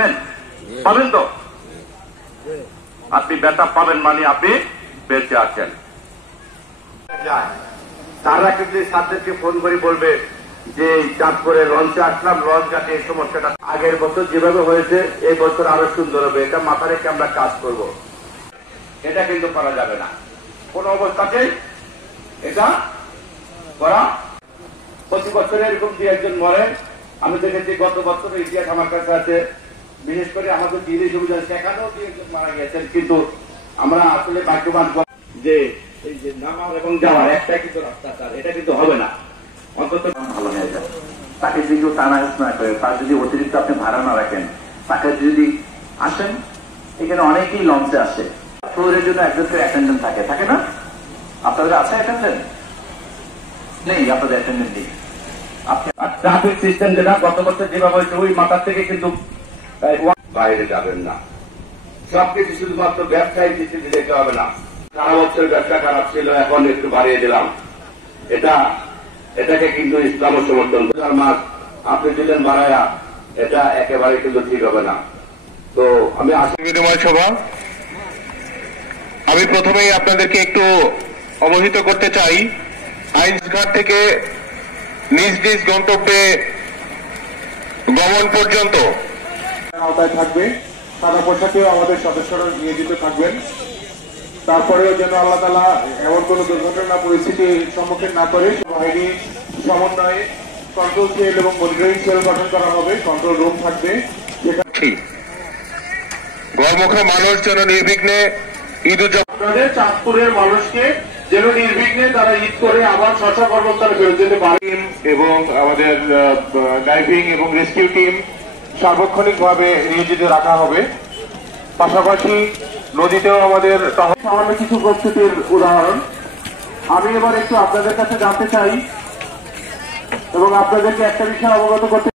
পাবেন? পাবেন তো? আপনি ব্যথা পাবেন মানে আপনি বেঁচে আছেন। তারা কিন্তু ছাত্রদেরকে ফোন করে বলবে যে চাঁদপুরে লঞ্চে আসলাম, লঞ্চ ঘাটে এই সমস্যাটা আগের বছর যেভাবে হয়েছে এই বছর আরো সুন্দর হবে, এটা মাথা রেখে আমরা কাজ করব। এটা কিন্তু করা যাবে না কোন অবস্থাতেই, এটা করা। প্রতি বছরে এরকম দু একজন মরে। আমি দেখেছি গত বছর ইতিহাস আমার কাছে আছে, বিশেষ করে আমাদের দিল্লি সুবিধা সেখানেও দু একজন মারা গেছেন। কিন্তু আমরা আসলে ভাগ্যবান যে এই যে নামার এবং যাওয়ার একটা কিন্তু রাস্তা, এটা কিন্তু হবে না। অন্তত ভালো হয়ে যায়। তাকে যদি কেউ টানা না করে, তার যদি অতিরিক্ত আপনি ভাড়া না রাখেন, তাকে যদি আসেন, এখানে অনেকেই লঞ্চে আসে, ফ্লোরের জন্য একজন করে অ্যাটেন্ডেন্ট থাকে, থাকে না? আপনাদের আছে অ্যাটেন্ডেন্ট? নেই, আপনাদের অ্যাটেন্ডেন্ট নেই। ট্রাফিক সিস্টেম যেটা গত বছর যেভাবে হয়েছে ওই মাথার থেকে কিন্তু বাইরে যাবেন না। সবকিছু শুধুমাত্র ব্যবসায়ী দৃষ্টিতে দেখতে হবে না। সারা বছর ব্যবসা খারাপ ছিল, এখন একটু বাড়িয়ে দিলাম, এটাকে কিন্তু ইসলাম সমর্থন। মাস আপনি দিলেন বাড়ায়া, এটা একেবারে কিন্তু ঠিক হবে না। তো আমি বিনিময় সভা, আমি প্রথমেই আপনাদেরকে একটু অবহিত করতে চাই, আইনঘাট থেকে নিজ নিজ গন্তব্যে গমন পর্যন্ত আওতায় থাকবে। সাদা পোশাকেও আমাদের সদস্যরা নিয়োজিত থাকবেন। তারপরেও যেন আল্লাহ তাআলা এমন কোন দুর্ঘটনা পরিস্থিতির সম্মুখীন না করে বাহিনী সমন্বয়ে কন্ট্রোল সেল এবং মনিটরিং সেল গঠন করা হবে। কন্ট্রোল রুম থাকবে। ঘরমুখী মানুষ যেন নির্বিঘ্নে ঈদ উদযাপন, চাঁদপুরের মানুষকে যেন নির্বিঘ্নে তারা ঈদ করে আবার স্ব কর্মস্থানে ফেরত যেতে পারে। এবং আমাদের ডাইভিং এবং রেস্কিউ টিম সার্বক্ষণিকভাবে নিয়োজিত রাখা হবে। পাশাপাশি নদীতেও আমাদের সামান্য কিছু প্রস্তুতির উদাহরণ। আমি এবার একটু আপনাদের কাছে জানতে চাই এবং আপনাদেরকে একটা বিষয় অবগত করতে